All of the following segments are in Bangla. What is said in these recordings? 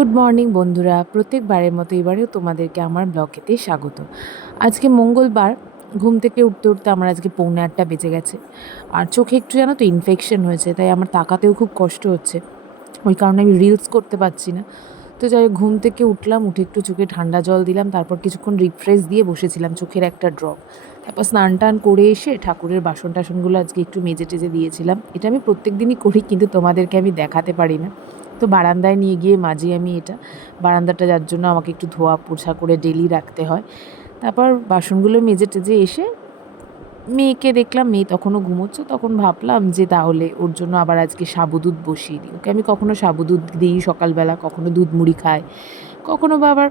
গুড মর্নিং বন্ধুরা, প্রত্যেকবারের মতো এবারেও তোমাদেরকে আমার ব্লগেতে স্বাগত। আজকে মঙ্গলবার, ঘুম থেকে উঠতে উঠতে আমার আজকে 8:45 বেজে গেছে। আর চোখে একটু জানো তো ইনফেকশন হয়েছে, তাই আমার তাকাতেও খুব কষ্ট হচ্ছে। ওই কারণে আমি রিলস করতে পারছি না। তো যাই হোক, ঘুম থেকে উঠলাম, উঠে একটু চোখে ঠান্ডা জল দিলাম, তারপর কিছুক্ষণ রিফ্রেশ দিয়ে বসেছিলাম, চোখের একটা ড্রপ। তারপর স্নান টান করে এসে ঠাকুরের বাসন টাসনগুলো আজকে একটু মেজে টেজে দিয়েছিলাম। এটা আমি প্রত্যেক দিনই করি, কিন্তু তোমাদেরকে আমি দেখাতে পারি না। তো বারান্দায় নিয়ে গিয়ে মাজি আমি এটা। বারান্দাটা যার জন্য আমাকে একটু ধোয়া পোছা করে ডেলি রাখতে হয়। তারপর বাসনগুলো মেজে টেজে এসে মেয়েকে দেখলাম, মেয়ে তখনও ঘুমোচ্ছে, তখন ভাবলাম যে তাহলে ওর জন্য আবার আজকে সাবু দুধ বসিয়ে দিই। ওকে আমি কখনো সাবু দুধ দিই সকালবেলা, কখনো দুধ মুড়ি খায়, কখনো বা আবার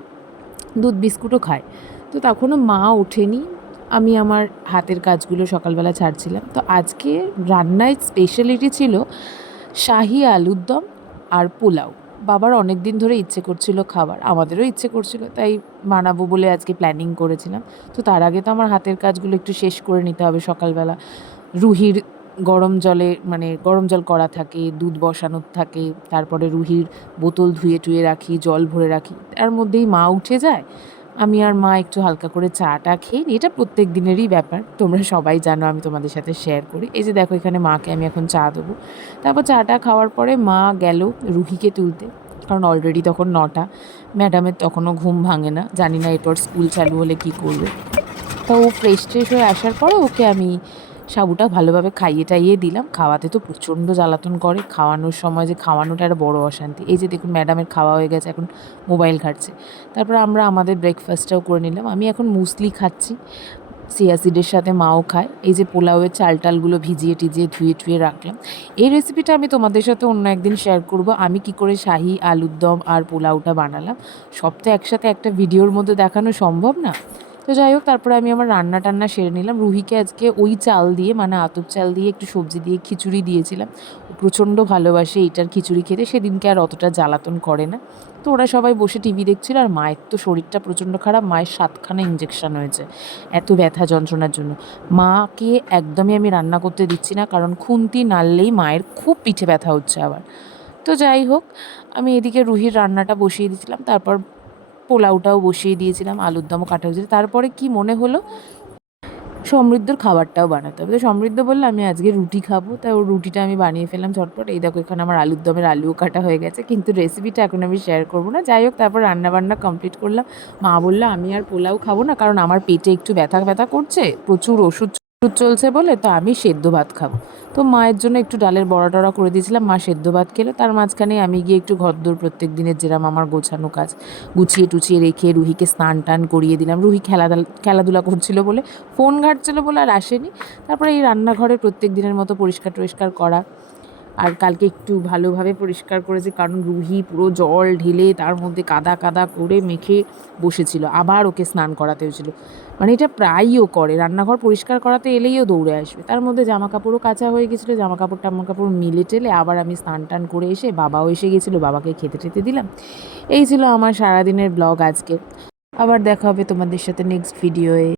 দুধ বিস্কুটও খায়। তো তখনও মা ওঠেনি, আমি আমার হাতের কাজগুলো সকালবেলা ছাড়ছিলাম। তো আজকে রান্নায় স্পেশালিটি ছিল শাহি আলুর দম আর পোলাও। বাবার অনেক দিন ধরে ইচ্ছে করছিল খাবার, আমাদেরও ইচ্ছে করছিল, তাই বানাবো বলে আজকে প্ল্যানিং করেছিলাম। তো তার আগে তো আমার হাতের কাজগুলো একটু শেষ করে নিতে হবে সকালবেলা। রুহির গরম জলে মানে গরম জল করা থাকে, দুধ বসানোর থাকে, তারপরে রুহির বোতল ধুয়ে টুয়ে রাখি, জল ভরে রাখি, তার মধ্যেই মা উঠে যায়। আমি আর মা একটু হালকা করে চাটা খেয়ে নিই, এটা প্রত্যেক দিনেরই ব্যাপার, তোমরা সবাই জানো, আমি তোমাদের সাথে শেয়ার করি। এই যে দেখো, এখানে মাকে আমি এখন চা দেবো। তারপর চাটা খাওয়ার পরে মা গেল রুহিকে তুলতে, কারণ অলরেডি তখন 9টা। ম্যাডামের তখনও ঘুম ভাঙে না, জানি না এরপর স্কুল চালু হলে কী করবে। তো ও ফ্রেশ ট্রেশ হয়ে আসার পরে ওকে আমি সাবুটা ভালোভাবে খাইয়ে টাইয়ে দিলাম। খাওয়াতে তো প্রচণ্ড জ্বালাতন করে, খাওয়ানোর সময় যে খাওয়ানোটা একটা বড় অশান্তি। এই যে দেখুন, ম্যাডামের খাওয়া হয়ে গেছে, এখন মোবাইল ঘাঁটছে। তারপর আমরা আমাদের ব্রেকফাস্টটাও করে নিলাম। আমি এখন মুসলি খাচ্ছি, চিয়া সিডের সাথে মাও খায়। এই যে পোলাওয়ের চাল টালগুলো ভিজিয়ে টিজিয়ে ধুয়ে টুয়ে রাখলাম। এই রেসিপিটা আমি তোমাদের সাথে অন্য একদিন শেয়ার করব, আমি কি করে শাহি আলুর দম আর পোলাওটা বানালাম। সব তো একসাথে একটা ভিডিওর মধ্যে দেখানো সম্ভব না। তো যাই হোক, তারপরে আমি আমার রান্না টান্না সেরে নিলাম। রুহিকে আজকে ওই চাল দিয়ে, মানে আতপ চাল দিয়ে একটু সবজি দিয়ে খিচুড়ি দিয়েছিলাম। ও প্রচণ্ড ভালোবাসে এইটার খিচুড়ি খেতে, সেদিনকে আর অতটা জ্বালাতন করে না। তো ওরা সবাই বসে টিভি দেখছিল, আর মায়ের তো শরীরটা প্রচণ্ড খারাপ, মায়ের 7খানা ইঞ্জেকশন হয়েছে এত ব্যথা যন্ত্রণার জন্য। মাকে একদমই আমি রান্না করতে দিচ্ছি না, কারণ খুন্তি নাড়লেই মায়ের খুব পিঠে ব্যথা হচ্ছে আবার। তো যাই হোক, আমি এদিকে রুহির রান্নাটা বসিয়ে দিয়েছিলাম, তারপর পোলাওটাও বসিয়ে দিয়েছিলাম, আলুর দমও কাটা হয়েছিল। তারপরে কি মনে হলো, সমৃদ্ধর খাবারটাও বানাতে হবে। তো সমৃদ্ধ বললো আমি আজকে রুটি খাবো, তাই ওর রুটিটা আমি বানিয়ে ফেললাম ঝটপট। এই দেখো, এখানে আমার আলুর দমের আলুও কাটা হয়ে গেছে, কিন্তু রেসিপিটা এখন আমি শেয়ার করবো না। যাই হোক, তারপর রান্নাবান্না কমপ্লিট করলাম। মা বললো আমি আর পোলাও খাবো না, কারণ আমার পেটে একটু ব্যথা ব্যথা করছে, প্রচুর ওষুধ চলছে বলে, তো আমি সেদ্ধ ভাত খাবো। তো মায়ের জন্য একটু ডালের বড়া টড়া করে দিয়েছিলাম, মা সেদ্ধ ভাত খেলো। তার মাঝখানে আমি গিয়ে একটু ঘরদোর প্রত্যেক দিনের যেরকম আমার গোছানো কাজ গুছিয়ে টুছিয়ে রেখে রুহিকে স্নান টান করিয়ে দিলাম। রুহি খেলাধুলা করছিল বলে, ফোন ঘাঁটছিল বলে আর আসেনি। তারপরে এই রান্নাঘরে প্রত্যেক দিনের মতো পরিষ্কার টরিষ্কার করা। আর কালকে একটু ভালোভাবে পরিষ্কার করেছি, কারণ রুহি পুরো জল ঢেলে তার মধ্যে কাদা কাদা করে মেখে বসেছিল, আবার ওকে স্নান করাতে হয়েছিল। মানে এটা প্রায়ই ও করে, রান্নাঘর পরিষ্কার করাতে এলেই ও দৌড়ে আসবে। তার মধ্যে জামা কাপড়ও কাচা হয়ে গেছিলো, জামা কাপড় মিলে টেলে আবার আমি স্নান টান করে এসে, বাবাও এসে গেছিলো, বাবাকে খেতে টেতে দিলাম। এই ছিল আমার সারাদিনের ব্লগ আজকে। আবার দেখা হবে তোমাদের সাথে নেক্সট ভিডিওয়ে।